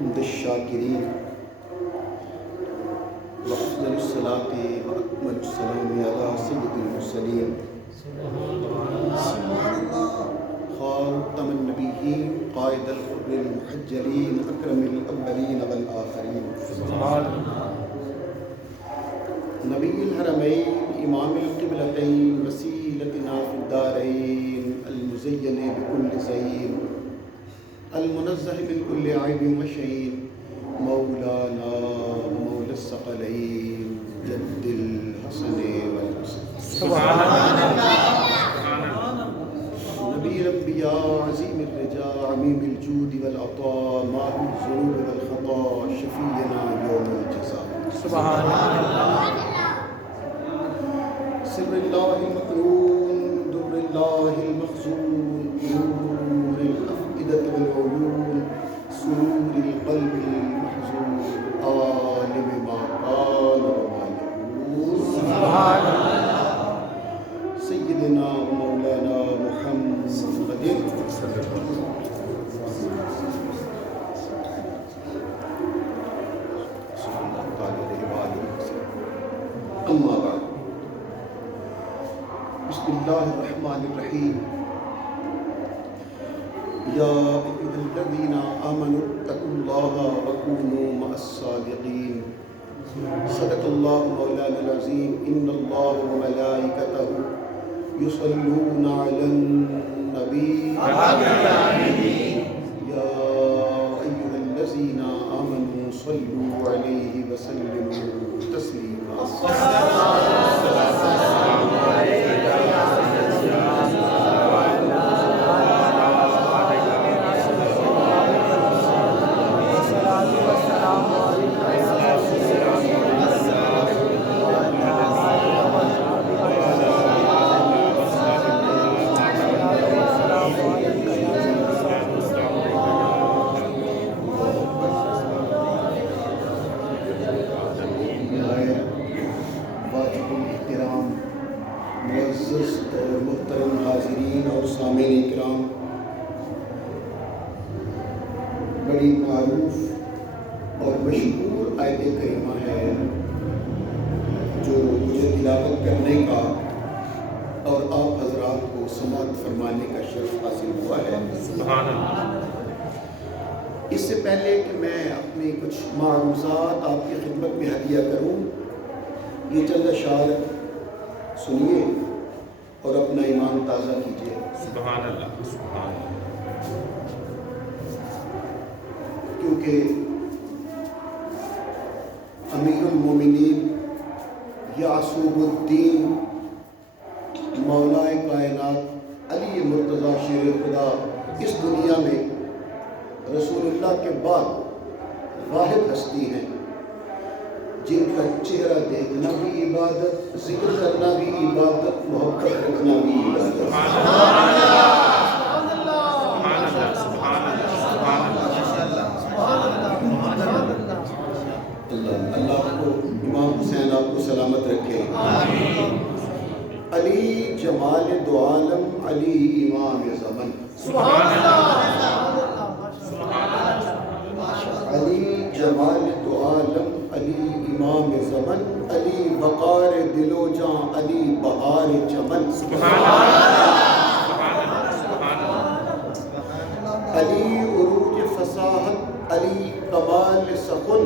حمد الشاکرین وافضل الصلاۃ واکمل السلام علی سید المرسلین خاتم النبیین قائد الغر المحجلین اکرم الاولین والآخرین نبی الحرمین امام القبلتین وسیلتنا فی الدارین المزین بکل زین المنزہ من کل عیب وشین مولانا مولا الثقلین جد الحسن والحسن سبحان اللہ نبی الانبیاء عظیم الرجاء عمیم الجود والعطاء ماحو الذنوب والخطا شفیعنا یوم الجزاء سبحان اللہ سر اللہ المکنون در اللہ المخزون نور الافئدة والعیون سرور القلب المحزون عالم ما کان وما یکون سبحان اللہ سیدنا و مولانا محمد صلی اللہ تعالی علیہ وآلہ وسلم اما بعد بسم اللہ الرحمن الرحیم یا ایھا الذین آمنوا اتقوا اللہ وکونوا مع الصادقین صدق اللہ مولانا العظیم ان اللہ وملائکتہ یصلون علی النبی یا ایھا الذین آمنوا صلوا علیہ وسلموا تسلیما محترم حاضرین اور سامعین اکرام، بڑی معروف اور مشہور آیت کریمہ ہے جو مجھے تلاوت کرنے کا اور آپ حضرات کو سماعت فرمانے کا شرف حاصل ہوا ہے۔ سبحان اللہ۔ اس سے پہلے کہ میں اپنی کچھ معروضات آپ کی خدمت میں ہدیہ کروں، یہ چند اشعار سنیے اور اپنا ایمان تازہ کیجیے۔ سبحان اللہ سبحان اللہ۔ کیونکہ امیر المومنین یعصوب الدین مولائے کائنات علی مرتضیٰ شیر خدا اس دنیا میں رسول اللہ کے بعد واحد ہستی ہیں جن کا چہرہ دیکھنا بھی عبادت، ذکر کرنا بھی عبادت، محبت رکھنا بھی عبادت۔ اللہ کو امام حسین آپ کو سلامت رکھے۔ علی جمال دو عالم، علی امام زمن۔ علی جمال دو عالم، علی امام زمن، علی وقار دل و جاں، علی بہار چمن۔ علی عروج فصاحت، علی کمال سخن۔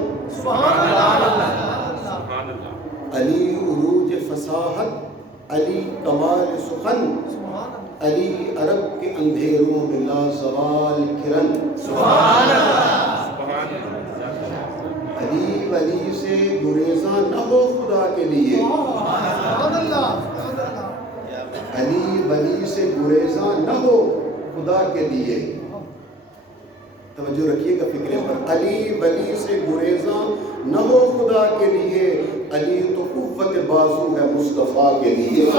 علی عروج فصاحت، علی کمال سخن، علی عرب کے اندھیروں میں لازوال کرن۔ علی ولی سے گریزاں نہ ہو خدا کے لیے، علی ولی سے گریزاں نہ ہو خدا کے لیے۔ توجہ رکھیے گا فکرے پر۔ علی ولی سے گریزاں نہ ہو خدا کے لیے، علی تو قوت بازو ہے مصطفیٰ کے لیے۔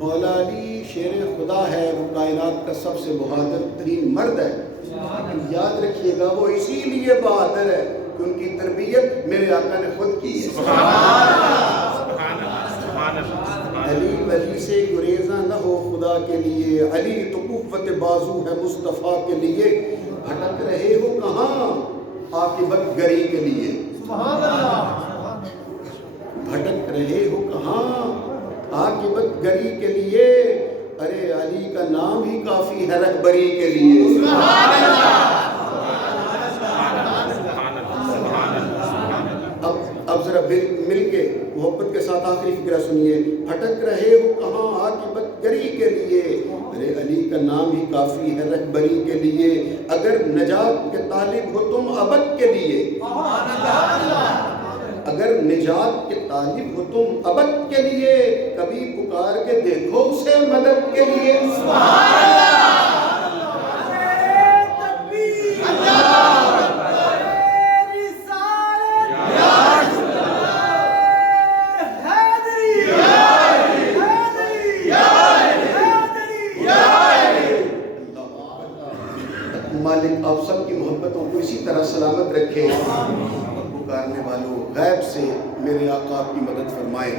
مولا علی شیر خدا ہے، وہ کائنات کا سب سے بہادر ترین مرد ہے، لیکن یاد رکھیے گا وہ اسی لیے بہادر ہے کہ ان کی تربیت میرے آقا نے خود کی ہے۔ علی ولی سے گریزاں نہ ہو خدا کے لیے، علی تو قوت بازو ہے مصطفیٰ کے لیے، بھٹک رہے ہو کہاں عاقبت گری کے لیے، بھٹک رہے ہو کہاں عاقبت گری کے لیے، ارے علی کا نام ہی کافی ہے رہبری کے لیے۔ اب ذرا مل کے محبت کے ساتھ آخری فکرہ سنیے، بھٹک رہے ہو کہاں عاقبت گری کے لیے، ارے علی کا نام ہی کافی ہے رہبری کے لیے، اگر نجات کے طالب ہو تم ابد کے لیے، اگر نجات کے طالب ہو تم ابد کے لیے، کبھی پکار کے دیکھو اسے مدد کے لیے۔ مالک آپ سب کی محبتوں کو اسی طرح سلامت رکھے، پکارنے والوں غیب سے میرے آقا آپ کی مدد فرمائے،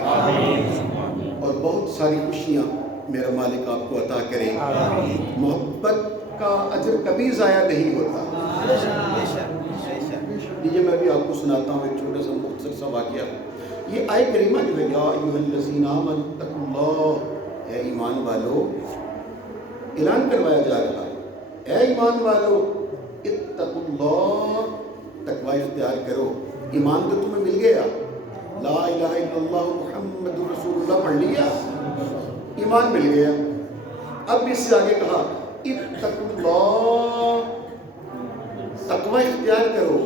اور بہت ساری خوشیاں میرا مالک آپ کو عطا کرے۔ محبت کا اجر کبھی ضائع نہیں ہوتا۔ لیجیے میں بھی آپ کو سناتا ہوں ایک چھوٹا سا مختصر سا واقعہ۔ یہ آیت کریمہ جو ہے یا ایھا الذین آمنوا اتقوا اللہ، اے ایمان والو، اعلان کروایا جا رہا ہے اے ایمان والو اتقوا اللہ، تقوی اختیار کرو۔ ایمان تو تمہیں مل گیا، لا الہ الا اللہ محمد رسول اللہ پڑھ لیا، ایمان مل گیا۔ اب اس سے آگے کہا اتقوا اللہ، تقوی اختیار کرو،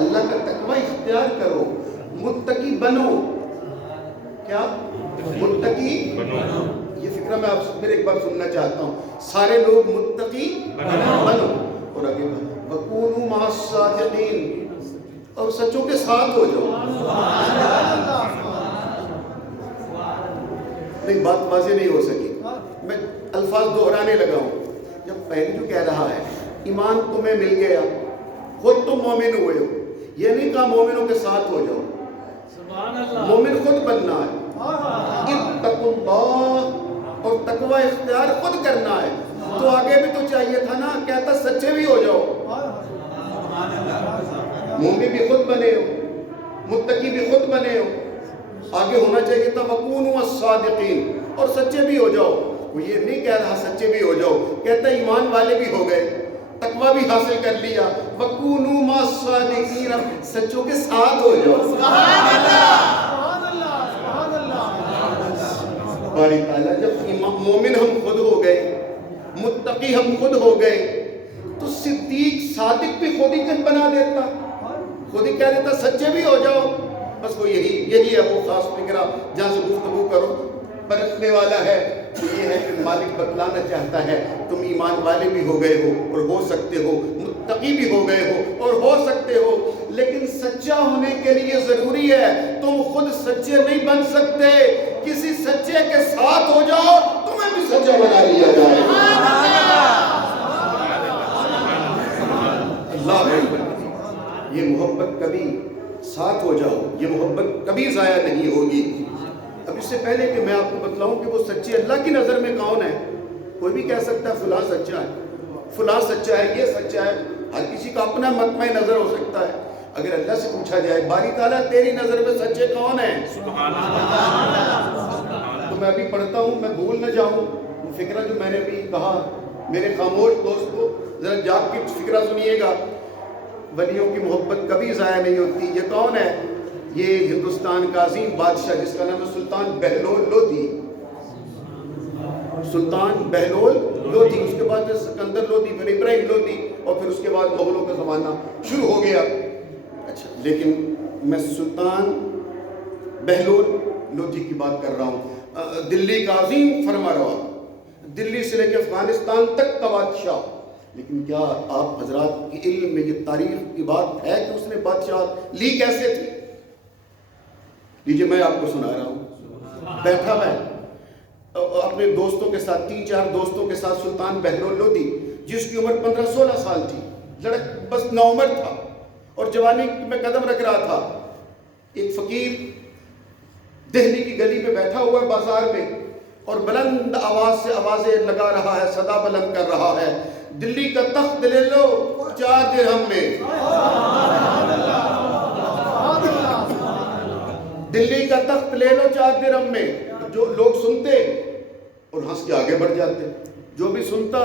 اللہ کا تقوی اختیار کرو، متقی بنو۔ کیا؟ متقی بنو۔ یہ فکرہ میں آپ سے پھر ایک بار سننا چاہتا ہوں، سارے لوگ متقی بنو، اور آگے وَكُونُوا مَعَ الصَّادِقِينَ، اور سچوں کے ساتھ ہو جاؤ۔ نہیں، بات واضح نہیں ہو سکی، میں الفاظ دہرانے لگا ہوں۔ جب پہلے جو کہہ رہا ہے ایمان تمہیں مل گیا، خود تم مومن ہوئے ہو، یہ نہیں کہا مومنوں کے ساتھ ہو جاؤ، مومن خود بننا ہے۔ اتقوا اللہ، اور تقوی اختیار خود کرنا ہے، تو آگے بھی تو چاہیے تھا نا، کہتا سچے بھی ہو جاؤ، مومن بھی خود بنے ہو، متقی بھی خود بنے ہو، آگے ہونا چاہیے تھا وَكُونُوا الصَّادِقِينَ، اور سچے بھی ہو جاؤ۔ وہ یہ نہیں کہہ رہا سچے بھی ہو جاؤ، کہتا ایمان والے بھی ہو گئے، تقوی بھی حاصل کر لیا، وَكُونُوا مَعَ الصَّادِقِينَ، سچوں کے ساتھ ہو جاؤ۔ باری تعالیٰ جب مومن ہم خود ہو گئے، متقی ہم خود ہو گئے، تو صدیق صادق بھی خود ہی بنا دیتا، خود ہی کہہ دیتا سچے بھی ہو جاؤ۔ بس وہ یہی ہے وہ خاص فکرہ جہاں سے گفتگو کرو برتنے والا ہے، تو یہ ہے کہ مالک بتلانا چاہتا ہے تم ایمان والے بھی ہو گئے ہو اور ہو سکتے ہو، متقی بھی ہو گئے ہو اور ہو سکتے ہو، لیکن سچا ہونے کے لیے ضروری ہے تم خود سچے نہیں بن سکتے، کسی سچے کے ساتھ ہو جاؤ، تمہیں بھی سچا بنا لیا جائے۔ اللہ یہ محبت کبھی ساتھ ہو جاؤ، یہ محبت کبھی ضائع نہیں ہوگی۔ اب اس سے پہلے کہ میں آپ کو بتلاؤں کہ وہ سچے اللہ کی نظر میں کون ہے، کوئی بھی کہہ سکتا ہے فلاں سچا ہے، فلاں سچا ہے، یہ سچا ہے، ہر کسی کا اپنا مطمع نظر ہو سکتا ہے۔ اگر اللہ سے پوچھا جائے باری تعالیٰ تیری نظر میں سچے کون ہیں، تو میں ابھی پڑھتا ہوں، میں بھول نہ جاؤں وہ فکرہ جو میں نے ابھی کہا، میرے خاموش دوست کو ذرا جاگ کے فکرہ سنیے گا۔ ولیوں کی محبت کبھی ضائع نہیں ہوتی۔ یہ کون ہے؟ یہ ہندوستان کا عظیم بادشاہ جس کا نام ہے سلطان بہلول لودھی، سلطان بہلول لودھی، اس کے بعد سکندر لودھی، پھر ابراہیم لودھی، اور پھر اس کے بعد مغلوں کا زمانہ شروع ہو گیا۔ اچھا، لیکن میں سلطان بہلول لودھی کی بات کر رہا ہوں، دلی کا عظیم فرما روا، دلی سے لے کے افغانستان تک کا بادشاہ۔ لیکن کیا آپ حضرات کے علم میں یہ تاریخ کی بات ہے کہ اس نے بادشاہ لی کیسے تھی؟ لیجیے میں آپ کو سنا رہا ہوں، بیٹھا میں اپنے دوستوں کے ساتھ 3-4 دوستوں کے ساتھ سلطان بہلول لودھی جس کی عمر 15-16 سال تھی، لڑک بس نوعمر تھا اور جوانی میں قدم رکھ رہا تھا، ایک فقیر دہلی کی گلی میں بیٹھا ہوا ہے بازار میں اور بلند آواز سے آوازیں لگا رہا ہے، صدا بلند کر رہا ہے، دلی کا تخت لے لو 4 درہم میں، دلی کا تخت لے لو 4 درہم میں۔ جو لوگ سنتے اور ہنس کے آگے بڑھ جاتے، جو بھی سنتا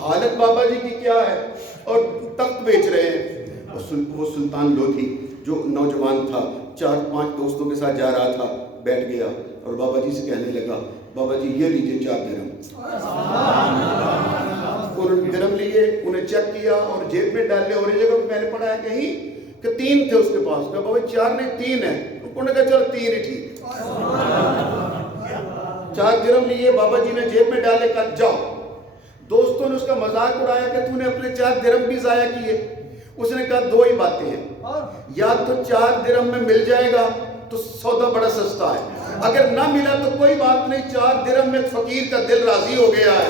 حالت بابا جی کی کیا ہے اور تخت بیچ رہے ہیں۔ وہ سلطان لودھی جو نوجوان تھا 4-5 دوستوں کے ساتھ جا رہا تھا، بیٹھ گیا اور بابا جی سے کہنے لگا، بابا جی یہ لیجئے 4 درہم۔ انہوں نے درہم لیے، انہیں چیک کیا اور جیب میں ڈال لے، اور یہ جگہ میں نے پڑھا ہے کہیں کہ 3 تھے اس کے پاس، کہا بابا 4 نہیں 3 ہے، انہوں نے کہا چلو 3 ہی ٹھیک۔ 4 درہم لیے، بابا جی نے جیب میں ڈالے، کہا جاؤ۔ دوستوں نے اس کا مذاق اڑایا کہ تو نے اپنے 4 درہم بھی ضائع کیے۔ اس نے کہا 2 ہی باتیں ہیں، یا تو 4 درہم میں مل جائے گا تو سودا بڑا سستا ہے، اگر نہ ملا تو کوئی بات نہیں، 4 درہم میں فقیر کا دل راضی ہو گیا ہے۔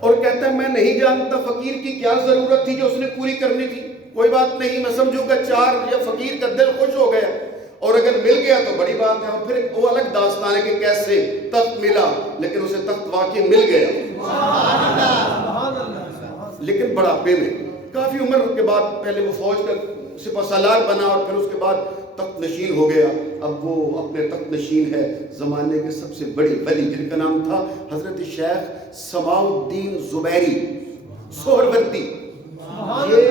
اور کہتا ہے میں نہیں جانتا فقیر کی کیا ضرورت تھی جو اس نے پوری کرنی تھی، کوئی بات نہیں، میں سمجھوں گا 4 یا فقیر کا دل خوش ہو گیا، اور اگر مل گیا تو بڑی بات ہے۔ اور پھر وہ الگ داستان ہے کہ کیسے تخت ملا، لیکن اسے تخت واقعی مل گیا، لیکن بڑھاپے میں، کافی عمر کے بعد، پہلے وہ فوج کا سپہ سالار بنا اور پھر اس کے بعد تخت نشین ہو گیا۔ اب وہ اپنے تخت نشین ہے زمانے کے سب سے بڑی ولی، جن کا نام تھا حضرت شیخ سماع الدین زبیری سہروردی۔ یہ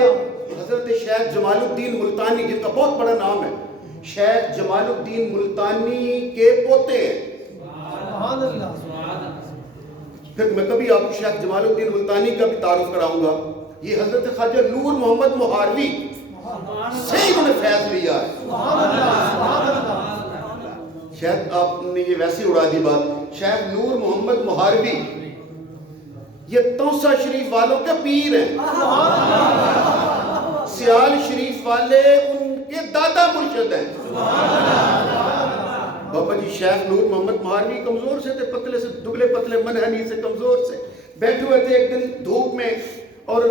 حضرت شیخ جمال الدین ملتانی، جن کا بہت بڑا نام ہے، شیخ جمال الدین ملتانی کے پوتے ہیں۔ پھر میں کبھی آپ کو شیخ جمال الدین ملتانی کا بھی تعارف کراؤں گا۔ یہ حضرت خواجہ نور محمد مہاروی سے انہوں نے فیض لیا ہے۔ شاید آپ نے یہ ویسے اڑا دی بات، شیخ نور محمد مہاروی یہ توسا شریف والوں کے پیر ہیں، سیال شریف والے ان کے دادا مرشد ہیں۔ بابا جی شیخ نور محمد مہاروی کمزور سے تھے، پتلے سے، دبلے پتلے، منحنی سے، کمزور سے، بیٹھے ہوئے تھے ایک دن دھوپ میں اور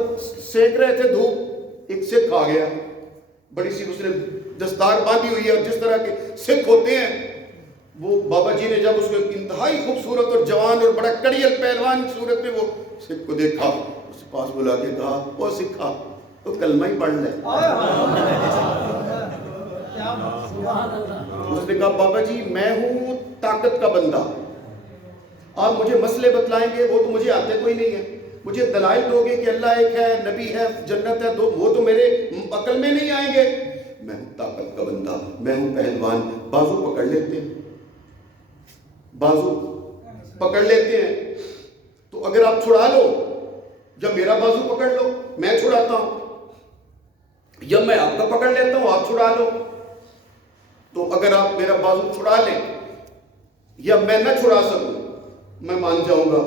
سینک رہے تھے دھوپ، ایک سکھ آ گیا، بڑی سی اس نے دستار باندھی ہوئی ہے اور جس طرح کے سکھ ہوتے ہیں، وہ بابا جی نے جب اس کو انتہائی خوبصورت اور جوان اور بڑا کڑیل پہلوان صورت میں وہ سکھ کو دیکھا، اس پاس بلا کے کہا، وہ سکھا تو کلمہ ہی پڑھ لے۔ اس نے کہا بابا جی میں ہوں طاقت کا بندہ، آپ مجھے مسئلے بتلائیں گے، وہ تو مجھے آتے کوئی نہیں ہے، مجھے دلائل دو گے کہ اللہ ایک ہے، نبی ہے، جنت ہے، وہ تو میرے عقل میں نہیں آئیں گے۔ میں ہوں طاقت کا بندہ، میں ہوں پہلوان، بازو پکڑ لیتے ہیں، بازو پکڑ لیتے ہیں، تو اگر آپ چھڑا لو، جب میرا بازو پکڑ لو، میں چھڑاتا ہوں، یا میں آپ کا پکڑ لیتا ہوں، آپ چھڑا لو، تو اگر آپ میرا بازو چھڑا لیں یا میں نہ چھڑا سکوں میں مان جاؤں گا۔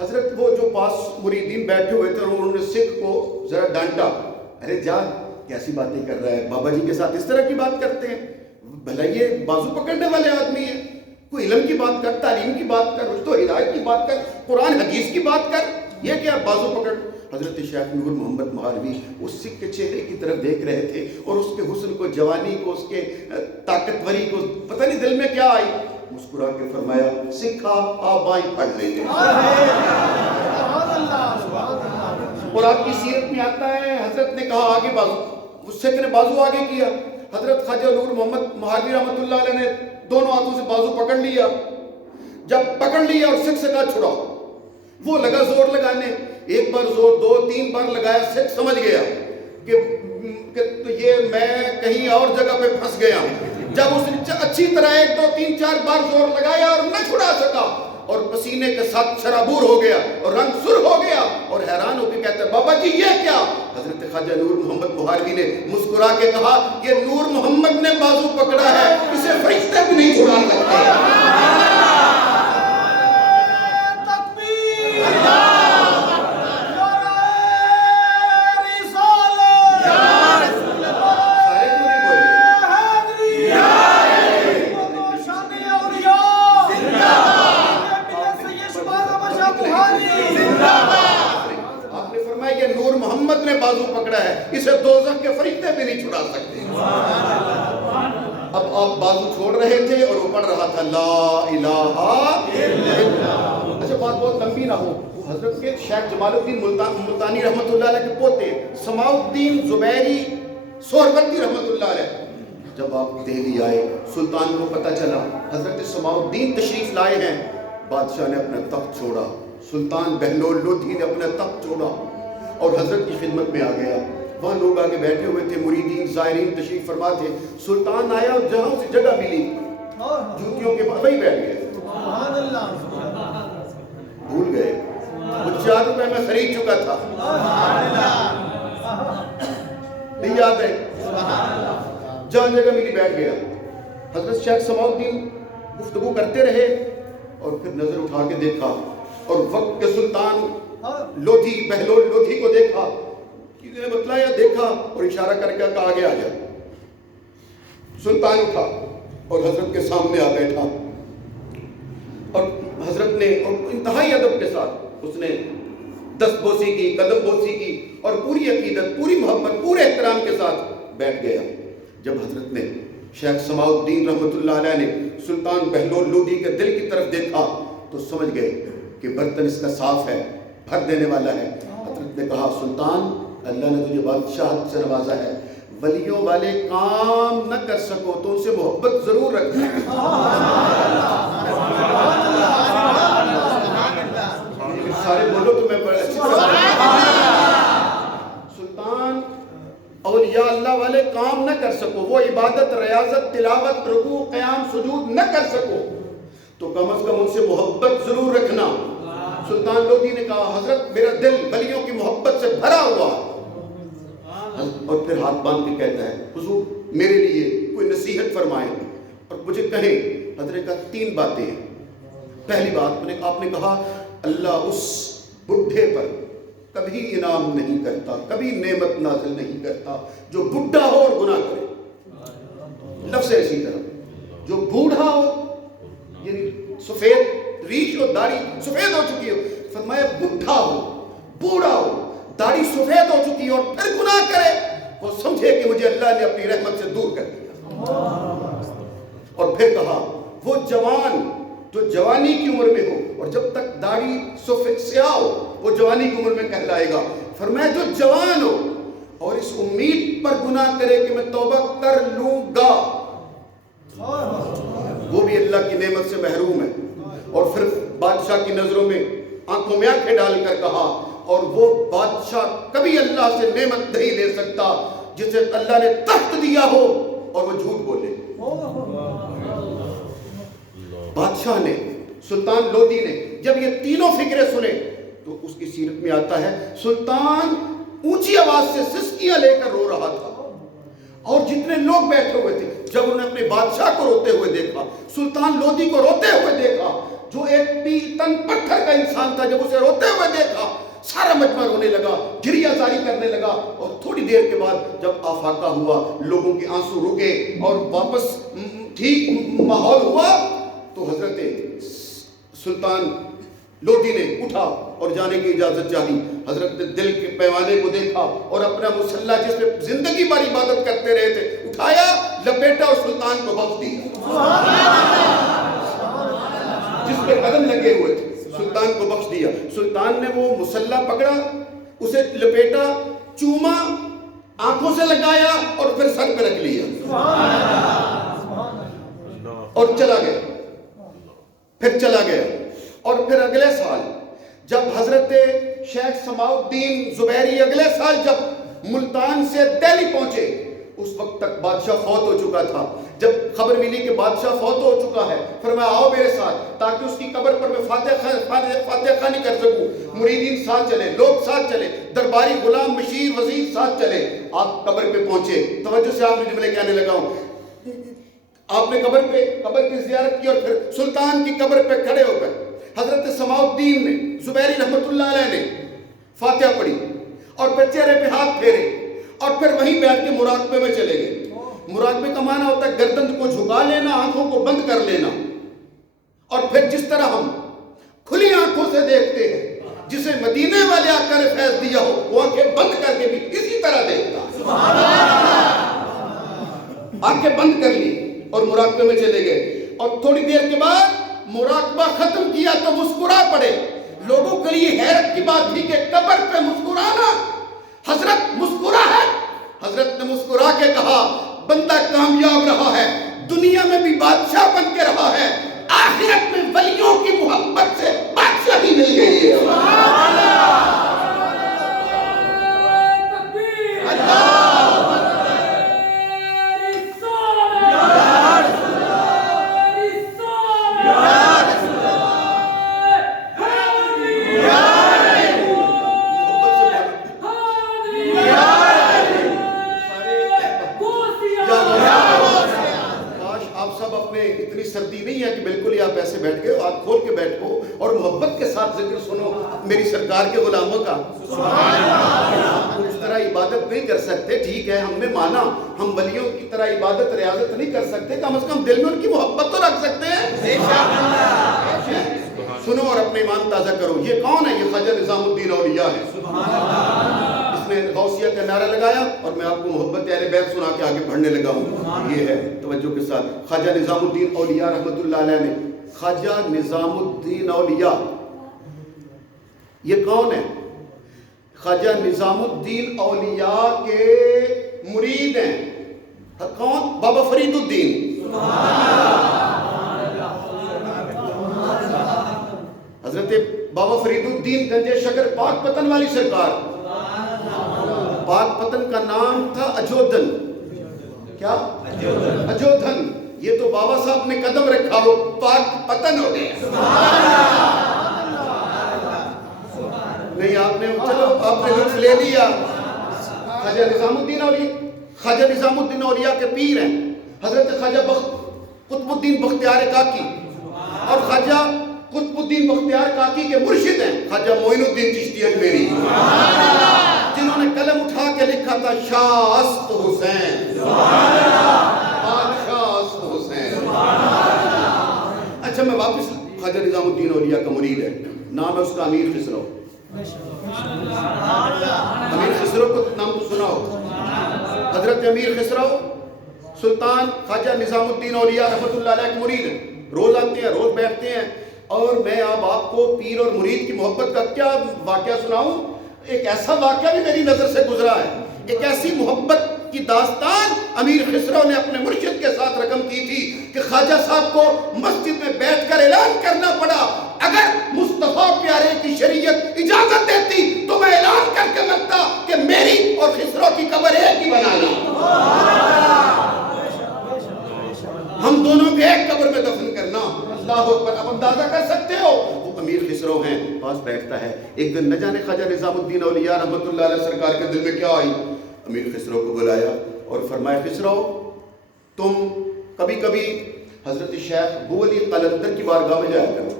حضرت وہ جو پاس مریدین بیٹھے ہوئے تھے انہوں نے سکھ کو ذرا ڈانٹا، ارے جا کیسی باتیں کر رہا ہے، بابا جی کے ساتھ اس طرح کی بات کرتے ہیں، بھلا یہ بازو پکڑنے والے آدمی ہیں، کوئی علم کی بات کر، تعلیم کی بات کر، رشد و ہدایت کی بات کر، قرآن حدیث کی بات کر، یہ کیا بازو پکڑ۔ حضرت شیخ نور محمد مہاروی اس سکھ کے چہرے کی طرف دیکھ رہے تھے اور اس کے حسن کو، جوانی کو، اس کے طاقتوری کو پتہ نہیں دل میں کیا آئی، مسکرا کے فرمایا سکھا آپ بائیں پڑھ لیں گے۔ اور آپ کی سیرت میں آتا ہے حضرت نے کہا آگے بازو، اس سکھ نے بازو آگے کیا، حضرت خواجہ نور محمد مہاروی رحمۃ اللہ علیہ نے دونوں ہاتھوں سے بازو پکڑ لیا، جب پکڑ لیا اور سکھ سے کہا چھڑاؤ، وہ لگا زور لگانے، ایک بار زور، 2-3 بار لگایا، سکھ سمجھ گیا کہ یہ میں کہیں اور جگہ پہ پھنس گیا ہوں۔ جب اس نے اچھی طرح 1-2-3-4 بار زور لگایا اور نہ چھڑا سکا اور پسینے کے ساتھ شرابور ہو گیا اور رنگ سرخ ہو گیا اور حیران ہو کے کہتا ہے بابا جی یہ کیا؟ حضرت خواجہ نور محمد مہاروی نے مسکرا کے کہا یہ نور محمد نے بازو پکڑا ہے، اسے فرشتے بھی نہیں چھڑا سکتے۔ یا اب آپ بازو چھوڑ رہے تھے اور وہ پڑھ رہا تھا لا الہ الا اللہ. اچھا بات بہت لمبی نہ ہو. حضرت کے شیخ جمال الدین ملتانی رحمۃ اللہ علیہ کے پوتے سماع الدین زبیری سہروردی رحمۃ اللہ علیہ جب آپ دہلی آئے, سلطان کو پتہ چلا حضرت سماع الدین تشریف لائے ہیں. بادشاہ نے اپنا تخت چھوڑا, سلطان بہلول لودھی نے اپنا تخت چھوڑا اور حضرت کی خدمت میں آ گیا. وہاں لوگ آگے بیٹھے ہوئے تھے, مریدین زائرین تشریف فرما تھے. سلطان آیا اور جہاں اسے جگہ ملی جوتیوں کے بعد وہی بیٹھ گئے. بھول گئے وہ 4 روپے میں خرید چکا تھا, نہیں یاد ہے, جہاں جگہ ملی بیٹھ گیا. حضرت شیخ سماع الدین گفتگو کرتے رہے اور پھر نظر اٹھا کے دیکھا اور وقت کے سلطان لودھی بہلول لودھی کو دیکھا, کسی نے بتلایا, دیکھا اور اشارہ کر کے کہا آگے آ جا. سلطان اٹھا اور حضرت کے سامنے آ بیٹھا اور حضرت نے انتہائی ادب کے ساتھ اس نے دست بوسی کی, قدم بوسی کی اور پوری عقیدت, پوری محبت, پورے احترام کے ساتھ بیٹھ گیا. جب حضرت نے شیخ سماع الدین رحمۃ اللہ علیہ نے سلطان بہلول لودھی کے دل کی طرف دیکھا تو سمجھ گئے کہ برتن اس کا صاف ہے, بھر دینے والا ہے. حضرت نے کہا سلطان اللہ نے تجھے بادشاہت سے نوازا ہے, ولیوں والے کام نہ کر سکو تو ان سے محبت ضرور رکھنا. سارے بولو تو میں اچھی طرح. سلطان اولیاء اللہ والے کام نہ کر سکو, وہ عبادت, ریاضت, تلاوت, رکوع, قیام, سجود نہ کر سکو تو کم از کم ان سے محبت ضرور رکھنا. سلطان لودھی نے کہا حضرت میرا دل ولیوں کی محبت سے بھرا ہوا. اور پھر ہاتھ باندھ کے کہتا ہے حضور میرے لیے کوئی نصیحت فرمائیں اور مجھے کہیں. حضرت کا 3 باتیں ہیں. پہلی بات آپ نے کہا اللہ اس بڈھے پر کبھی انعام نہیں کرتا, کبھی نعمت نازل نہیں کرتا جو بڈھا ہو اور گناہ کرے. لفظ اسی طرح جو بوڑھا ہو, یعنی سفید ریش اور داڑھی سفید ہو چکی ہو, فرمایا بڈھا ہو, بوڑھا ہو, داڑھی سفید ہو چکی اور پھر گناہ کرے, وہ سمجھے کہ مجھے اللہ نے اپنی رحمت سے دور کر دیا. اور پھر کہا وہ جوان جو جوانی کی عمر میں ہو اور جب تک داڑھی سفید سیاہ ہو وہ جوانی کی عمر میں کہلائے گا. فرمایا جو جوان ہو اور اس امید پر گناہ کرے کہ میں توبہ کر لوں گا وہ بھی اللہ کی نعمت سے محروم ہے. اور پھر بادشاہ کی نظروں میں آنکھوں میں آنکھیں ڈال کر کہا اور وہ بادشاہ کبھی اللہ سے نعمت نہیں لے سکتا جسے اللہ نے تخت دیا ہو اور وہ جھوٹ بولے. بادشاہ نے, سلطان لودھی نے جب یہ تینوں فکریں سنے تو اس کی سیرت میں آتا ہے سلطان اونچی آواز سے سسکیاں لے کر رو رہا تھا اور جتنے لوگ بیٹھے ہوئے تھے جب انہوں نے اپنے بادشاہ کو روتے ہوئے دیکھا, سلطان لودھی کو روتے ہوئے دیکھا جو ایک پیل تن پتھر کا انسان تھا, جب اسے روتے ہوئے دیکھا سارا مجمع رونے لگا, گریہ زاری کرنے لگا. اور تھوڑی دیر کے بعد جب آفاقہ ہوا, لوگوں کے آنسو رکے اور واپس ٹھیک ماحول ہوا تو حضرت سلطان لودھی نے اٹھا اور جانے کی اجازت چاہی. حضرت نے دل کے پیمانے کو دیکھا اور اپنا مسلح جس پہ زندگی بھر عبادت کرتے رہے تھے اٹھایا, لپیٹا اور سلطان کو بخش دیا. جس پہ قدم لگے ہوئے تھے سلطان کو بخش دیا. سلطان نے وہ مسلح پکڑا, اسے لپیٹا, چوما, آنکھوں سے لگایا اور پھر سر پہ رکھ لیا اور چلا گیا. پھر چلا گیا. اور پھر اگلے سال جب حضرت شیخ سماع الدین زبیری اگلے سال جب ملتان سے دہلی پہنچے اس وقت تک بادشاہ فوت ہو چکا تھا. جب خبر ملی کہ بادشاہ فوت ہو چکا ہے فرمایا آؤ میرے ساتھ تاکہ اس کی قبر پر میں فاتحہ خوانی کر سکوں. مریدین ساتھ چلے, لوگ ساتھ چلے, درباری غلام مشیر وزیر ساتھ چلے. آپ قبر پہ پہنچے, توجہ سے آپ نے جملے کہنے لگا ہوں. آپ نے قبر کی زیارت کی اور پھر سلطان کی قبر پہ کھڑے ہو کر حضرت سماع الدین نے زبیری رحمۃ اللہ علیہ نے فاتحہ پڑھی اور پھر چہرے پہ ہاتھ پھیرے اور پھر وہیں بیٹھ کے مراقبے میں چلے گئے. مراقبے کا معنی ہوتا ہے گردن کو جھکا لینا, آنکھوں کو بند کر لینا. اور پھر جس طرح ہم کھلی آنکھوں سے دیکھتے ہیں جسے مدینے والے آقا نے فیض دیا ہو وہ آنکھیں بند کر کے بھی اسی طرح دیکھتا. آنکھیں بند کر لی, اور مراقبے میں چلے گئے، اور تھوڑی دیر کے بعد مراقبہ ختم کیا تو مسکرا پڑے۔ لوگوں کے لیے حیرت کی بات تھی کہ قبر پہ مسکرانا، حضرت مسکرا ہے۔ حضرت نے مسکرا کے کہا بندہ کامیاب رہا ہے، دنیا میں بھی بادشاہ بن کے رہا ہے، آخرت میں ولیوں کی محبت سے بادشاہی مل گئی ہے۔ سردی نہیں ہے کہ بالکل ہی آپ ایسے بیٹھ گئے، آپ کھول کے بیٹھو اور محبت کے ساتھ ذکر سنو میری سرکار کے غلاموں کا۔ ہم اس طرح عبادت نہیں کر سکتے، ٹھیک ہے ہم نے مانا، ہم ولیوں کی طرح عبادت ریاضت نہیں کر سکتے، کم از کم دل میں ان کی محبت تو رکھ سکتے ہیں۔ سنو اور اپنے ایمان تازہ کرو۔ یہ کون ہے؟ یہ خواجہ نظام الدین اولیاء ہے۔ اس نے غوثیہ کا نعرہ لگایا اور میں آپ کو محبت اہل بیت سنا کے آگے بڑھنے لگا ہوں۔ یہ ہے توجہ کے ساتھ خواجہ نظام الدین اولیاء رحمۃ اللہ علیہ نے۔ خواجہ نظام الدین اولیاء یہ کون ہے؟ خواجہ نظام الدین اولیاء کے مرید ہیں۔ کون؟ بابا فرید الدین۔ حضرت بابا فرید الدین گنج شکر پاک پتن والی سرکار۔ پاک پتن کا نام تھا اجودھن۔ کیا؟ اجودھن۔ یہ تو بابا صاحب نے قدم رکھا وہ پاک پتن ہو گیا۔ نہیں آپ نے چلو آپ نے لطف لے لیا۔ خواجہ نظام الدین اولیاء، خواجہ نظام الدین اولیاء کے پیر ہیں حضرت خواجہ قطب الدین بختیار کاکی، اور خواجہ قطب الدین بختیار کاکی کے مرشد ہیں خواجہ معین الدین چشتی اجمیری، جنہوں نے قلم اٹھا کے لکھا تھا شاست حسین، شاست حسین۔ اچھا میں واپس، خواجہ نظام الدین اولیاء کا مرید ہے، نام ہے اس کا امیر خسرو۔ امیر خسرو کو نام تو سنا ہو۔ حضرت امیر خسرو سلطان خواجہ نظام الدین اولیاء رحمۃ اللہ علیہ کے مرید ہیں، روز آتے ہیں، روز بیٹھتے ہیں، اور میں اب آپ کو پیر اور مرید کی محبت کا کیا واقعہ سناؤں؟ ایک ایسا واقعہ بھی میری نظر سے گزرا ہے، ایک ایسی محبت کی داستان امیر خسرو نے اپنے مرشد کے ساتھ رقم کی تھی کہ خواجہ صاحب کو مسجد میں بیٹھ کر اعلان کرنا پڑا اگر مصطفیٰ پیارے کی شریعت اجازت دیتی تو میں اعلان کر کے لگتا کہ میری اور خسرو کی قبر ایک ہی بنانا، ہم دونوں کے ایک قبر میں دفن کرنا۔ اللہ اکبر۔ اب اندازہ کر سکتے ہو وہ امیر خسرو ہیں، پاس بیٹھتا ہے۔ ایک دن نہ جانے خواجہ نظام الدین اولیاء رحمۃ اللہ علیہ سرکار کے دل میں کیا آئی، امیر خسرو کو بلایا اور فرمایا خسرو تم کبھی کبھی حضرت شیخ ابو علی قلندر کی بارگاہ میں جایا کرو۔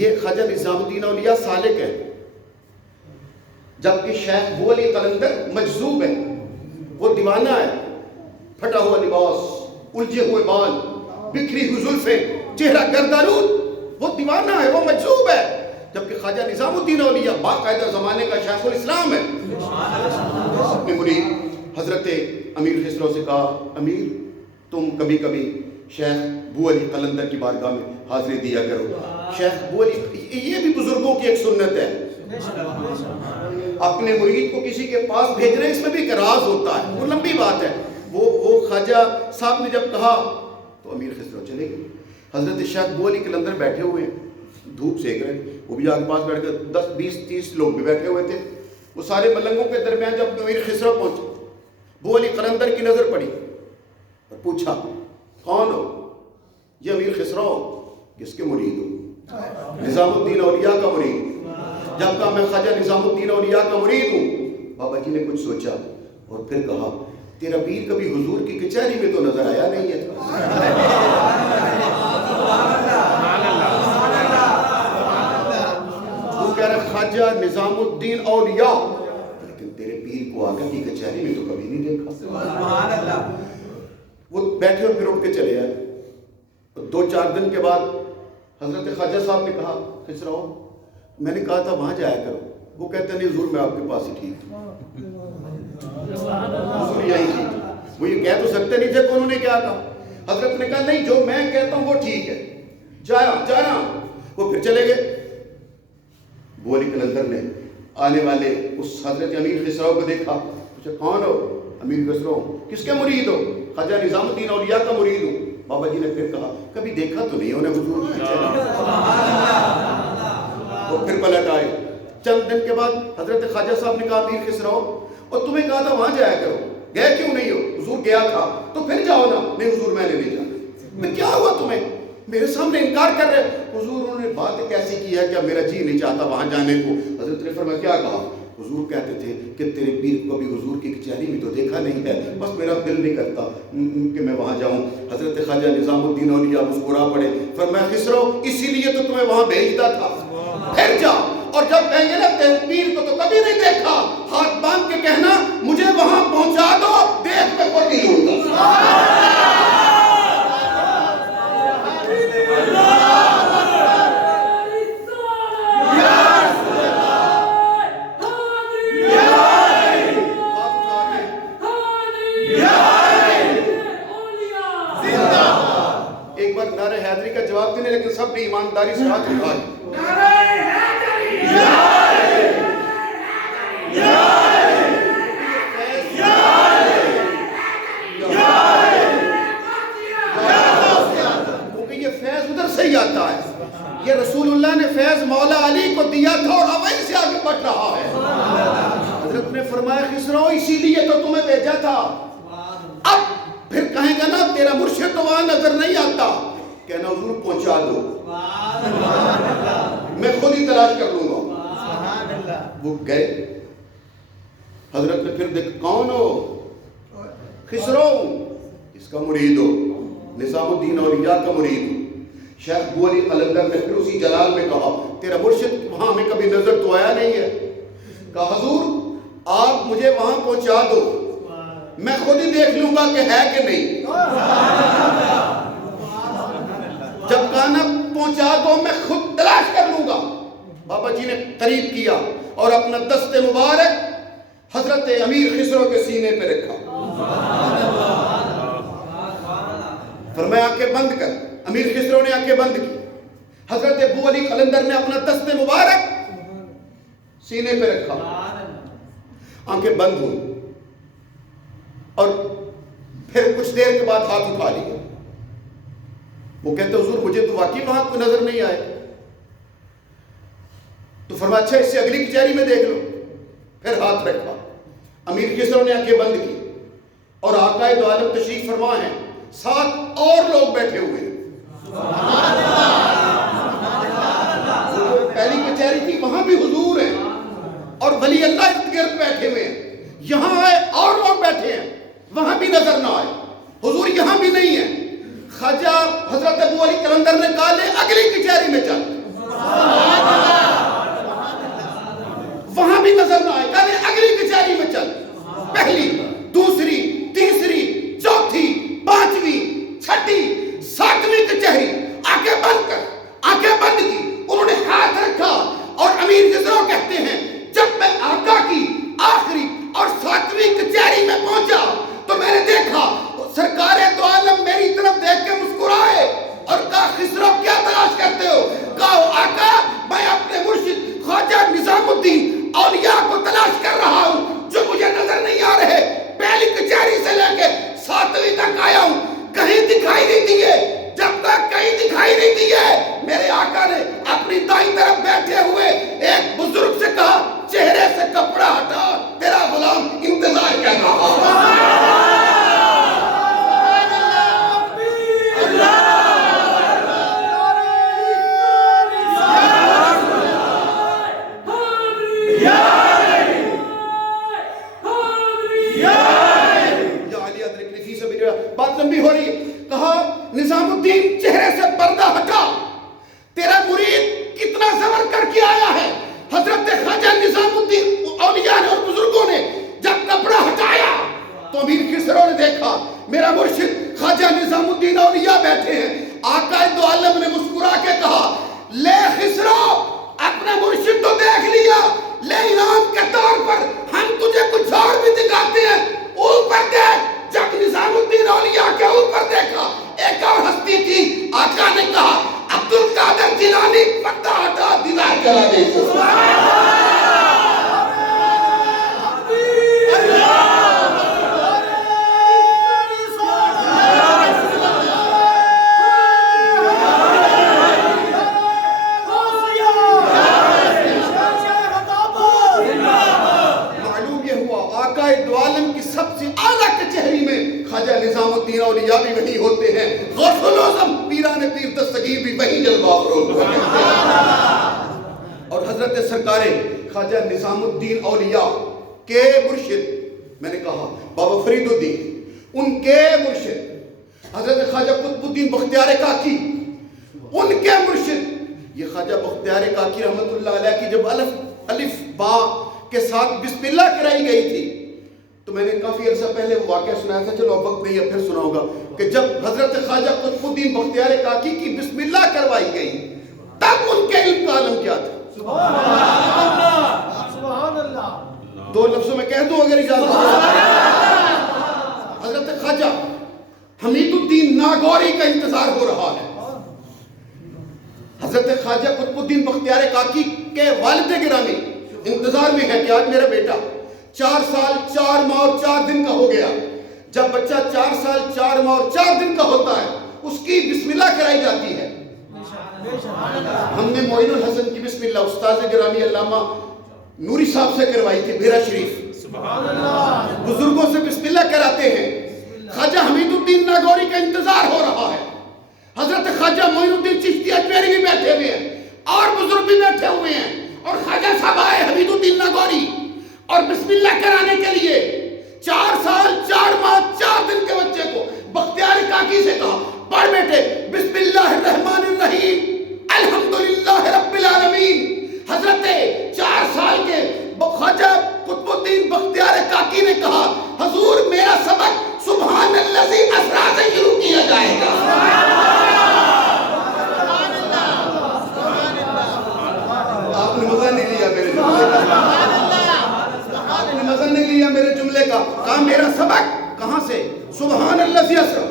یہ خواجہ نظام الدین اولیاء سالک ہے، جبکہ شیخ ابو علی قلندر مجذوب ہے، وہ دیوانہ ہے، پھٹا ہوا لباس، الجھے ہوئے بال، بکھری ہوئی زلفیں، چہرہ گردآلود، وہ دیوانہ ہے، وہ مجذوب ہے، جبکہ خواجہ نظام الدین اولیاء باقاعدہ زمانے کا شیخ الاسلام ہے۔ اپنے مرید حضرت امیر خسرو سے کہا امیر تم کبھی کبھی شیخ ابو علی قلندر کی بارگاہ میں حاضری دیا کرو۔ شیخ ابو علی، یہ بھی بزرگوں کی ایک سنت ہے، اپنے مرید کو کسی کے پاس بھیجنے، اس میں بھی ایک راز ہوتا ہے، وہ لمبی بات ہے۔ وہ خواجہ صاحب نے جب کہا تو امیر خسرو چلے گئے۔ حضرت شیخ ابو علی قلندر بیٹھے ہوئے ہیں، دھوپ سیک رہے ہیں، وہ بھی آگے پاس بیٹھ کر 10 20 30 لوگ بھی بیٹھے ہوئے تھے۔ وہ سارے ملنگوں کے درمیان جب امیر خسرو پہنچے، ابو علی قلندر کی نظر پڑی اور پوچھا کون ہو؟ یہ امیر خسرو، کس کے مرید ہو؟ نظام الدین اولیاء کا مرید۔ جب کہا میں خواجہ نظام الدین اولیاء کا مرید ہوں، بابا جی نے کچھ سوچا اور پھر کہا تیرا پیر کبھی حضور کی کچہری میں تو نظر آیا نہیں ہے۔ وہ کہہ رہا خواجہ نظام الدین اولیاء، لیکن تیرے پیر کو آقا کی کچہری میں تو کبھی نہیں دیکھا۔ وہ بیٹھے اور پھر اٹھ کے چلے آئے۔ 2-4 دن کے بعد حضرت خواجہ صاحب نے کہا خسرو میں نے کہا تھا وہاں جایا کرو، وہ کہتے ہیں نہیں حضور میں آپ کے پاس ہی ٹھیک ہوں، حضور یہی ٹھیک ہے۔ وہ یہ کہہ تو سکتے نہیں تھے کہ انہوں نے کیا کہا؟ حضرت نے کہا نہیں جو میں کہتا ہوں وہ ٹھیک ہے، جانا۔ وہ پھر چلے گئے۔ ابو علی قلندر نے آنے والے اس حضرت امیر خسرو کو دیکھا، پوچھا کون ہو؟ امیر خسرو، کس کے مرید ہو؟ خواجہ نظام الدین اولیاء کا مرید ہوں۔ بابا جی نے پھر کہا کبھی دیکھا تو نہیں انہیں حضور کی چہرہ۔ وہ پھر پلٹ آئے۔ چند دن کے بعد حضرت خواجہ صاحب نے کہا امیر خسرو، اور تمہیں کہا تھا وہاں جایا کرو، گئے کیوں نہیں ہو؟ حضور گیا تھا تو پھر جاؤ نا۔ نہیں حضور میں نے نہیں جانا۔ میں کیا ہوا تمہیں؟ میرے سامنے انکار کر رہے۔ حضور انہوں نے بات کیسی کی ہے کہ میرا جی نہیں چاہتا وہاں جانے کو۔ حضرت نے فرمایا کیا کہا؟ حضور کہتے تھے کہ تیرے پیر کو کبھی حضور کی کچہری میں تو دیکھا نہیں ہے، بس میرا دل نہیں کرتا کہ میں وہاں جاؤں۔ حضرت خواجہ نظام الدین اولیاء مسکرا پڑے، فرمایا خسرو اسی لیے تو تمہیں وہاں بھیجتا تھا، پھر جا، اور جب کہیں گے نا تیرے پیر کو تو کبھی نہیں دیکھا، ہاتھ باندھ کے کہنا مجھے وہاں پہنچا دو، دیکھ میں کوئی نہیں ہوگا۔ نعرہ حیدری کا جواب دینے، لیکن سب نے ایمانداری سے ہاتھ اٹھائے۔ کیونکہ یہ فیض ادھر سے ہی آتا ہے، یہ رسول اللہ نے فیض مولا علی کو دیا تھا اور اب وہیں سے آگے بڑھ رہا ہے۔ حضرت نے فرمایا خسرو اسی لیے تو تمہیں بھیجا تھا، اب پھر کہیں گا نا تیرا مرشد تو وہاں نظر نہیں آتا، کہنا حضور پہنچا دو، میں خود ہی تلاش کر لوں گا۔ وہ گئے۔ حضرت نے پھر دیکھ کون ہو؟ خسرو، اس کا مرید ہو، نظام الدین اولیاء کا مرید ہو۔ شیخ ابو علی قلندر نے پھر اسی جلال میں کہا تیرا مرشد وہاں ہمیں کبھی نظر تو آیا نہیں ہے۔ کہا حضور آپ مجھے وہاں پہنچا دو، میں خود ہی دیکھ لوں گا کہ ہے کہ نہیں۔ جب کہنا پہنچا دو میں خود تلاش کر لوں گا۔ بابا جی نے قریب کیا اور اپنا دست مبارک حضرت امیر خسرو کے سینے پہ رکھا، فرمایا آنکھیں بند کر۔ امیر خسرو نے آنکھیں بند کی، حضرت ابو علی قلندر نے اپنا دست مبارک سینے پہ رکھا، آنکھیں بند ہوئی، اور پھر کچھ دیر کے بعد ہاتھ اٹھا لیا۔ وہ کہتے حضور مجھے تو واقعی وہاں کوئی نظر نہیں آئے۔ تو فرمایا اچھا اس سے اگلی کچہری میں دیکھ لو۔ پھر ہاتھ رکھا، امیر خسرو نے آنکھیں بند کی، اور آقا دو عالم تشریف فرما ہیں، ساتھ اور لوگ بیٹھے ہوئے ہیں۔ پہلی کچہری تھی وہاں بھی حضور ہیں اور ولی اللہ ارد گرد بیٹھے ہوئے ہیں، یہاں آئے اور لوگ بیٹھے ہیں، وہاں بھی نظر نہ آئے، حضور یہاں بھی نہیں ہے۔ خواجہ حضرت ابو علی قلندر نے کہا لے اگلی کچہری میں چل، وہاں بھی نظر نہ آئے، کہا لے اگلی کچہری میں چل۔ پہلی، دوسری، تیسری، چوتھی، پانچویں، چھٹی، ساتویں کچہری، آنکھیں بند کر، آنکھیں بند کی، انہوں نے ہاتھ رکھا، اور امیر خسرو کہتے ہیں جب میں آقا کی آخری اور ساتویں کچہری میں پہنچا تو میں نے دیکھا سرکار دو عالم میری طرف دیکھ کے مسکرائے اور کہا خسرو کیا تلاش کرتے ہو؟ کہا آقا میں اپنے مرشد خواجہ نظام الدین اولیاء کو تلاش کر رہا ہوں جو مجھے نظر نہیں آ رہے، پہلی کچہری سے لے کے ساتویں تک آیا ہوں، کہیں دکھائی نہیں دیے۔ جب تک کہیں دکھائی نہیں دیے میرے آقا نے اپنی دائیں طرف بیٹھے ہوئے ایک بزرگ سے کہا چہرے سے کپڑا ہٹا، تیرا غلام انتظار کر رہا ہے۔ بات لمبی ہو رہی ہے۔ کہا نظام الدین چہرے سے پردہ ہٹا، تیرا مرید کتنا صبر کر کے آیا ہے۔ حضرت خواجہ نظام الدین اولیاء اور بزرگوں نے جب کپڑا ہٹایا تو امیر خسرو نے دیکھا میرا مرشد خواجہ نظام الدین اولیاء بیٹھے ہیں۔ آقا دو عالم نے مسکرا کے کہا لے خسرو اپنا مرشد تو دیکھ لیا، لے انعام کے طور پر ہم تجھے کچھ اور بھی دکھاتے ہیں. اوپر دیکھ. جب نظام الدین اولیاء کے اوپر دیکھا ایک اور ہستی تھی. آقا نے کہا عبد القادر جیلانی پردہ ہٹا دیدار کرا دے. خواجہ نظام الدین اولیاء بھی وہی ہوتے ہیں. غوث العظم پیران پیر دستگیر بھی وہی جلوہ افروز ہوتے ہیں. اور حضرت سرکار خواجہ نظام الدین اولیاء کے مرشد میں نے کہا بابا فرید الدین, ان کے مرشد حضرت خواجہ قطب الدین بختیار کاکی, ان کے مرشد یہ خواجہ بختیار کاکی رحمت اللہ علیہ کی جب الف با کے ساتھ بسم اللہ کرائی گئی تھی تو میں نے کافی عرصہ پہلے وہ واقعہ سنایا تھا, چلو اب وقت نہیں ہے پھر سناؤں گا, کہ جب حضرت خواجہ قطب الدین بختیار کاکی کی بسم اللہ کروائی گئی تب ان کے علم کا عالم کیا تھا. سبحان اللہ. 2 لفظوں میں کہہ دوں اگر اجازت ہو. حضرت خواجہ حمید الدین ناگوری کا انتظار ہو رہا ہے. حضرت خواجہ قطب الدین بختیار کاکی کے والد گرامی انتظار میں ہے کہ آج میرا بیٹا 4 سال 4 ماہ اور 4 دن کا ہو گیا. جب بچہ 4 سال 4 ماہ اور 4 دن کا ہوتا ہے اس کی بسم اللہ کرائی جاتی ہے. ہم نے معین الحسن کی بسم اللہ استاذ گرامی علامہ نوری صاحب سے کروائی تھی بھیرا شریف. بزرگوں سے بسم اللہ کراتے ہیں. خواجہ حمید الدین ناگوری کا انتظار ہو رہا ہے. حضرت خواجہ معین الدین چشتی اجمیری بھی بیٹھے ہوئے ہیں اور بزرگ بھی بیٹھے ہوئے ہیں, اور خواجہ صاحب آئے حمید الدین ناگوری اور بسم اللہ کرانے کے لیے 4 سال 4 ماہ 4 دن کے بچے کو بختیار کاکی سے کہا پڑھ بیٹے بسم اللہ الرحمن الرحیم الحمدللہ رب العالمین. حضرت 4 سال کے خواجہ قطب الدین بختیار کاکی نے کہا حضور میرا سبق سبحان الذی اسریٰ سے شروع کیا جائے گا. آپ نے مزہ نہیں لیا میرے جملے کا, آپ نے مزہ نہیں لیا میرے جملے کا. کہا میرا سبق کہاں سے سبحان الذی اسریٰ.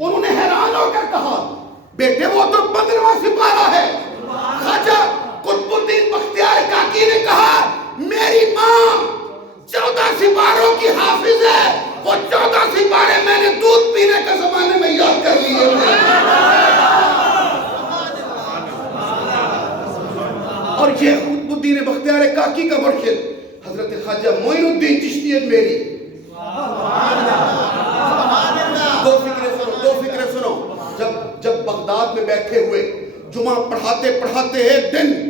انہوں نے حیران ہو کر کہا بیٹے وہ تو 15واں سپارہ ہے. خواجہ قطب الدین بختیار کاکی نے کہا میری ماں 14 سپاروں کی حافظ ہے, وہ 14 سپارے میں نے دودھ پینے کے زمانے میں یاد کر لیے. اور یہ قطب الدین بختیار کاکی کا مرشد حضرت خواجہ معین الدین چشتی اجمیری. دو فکریں سنو. جب بغداد میں بیٹھے ہوئے جمعہ پڑھاتے ایک دن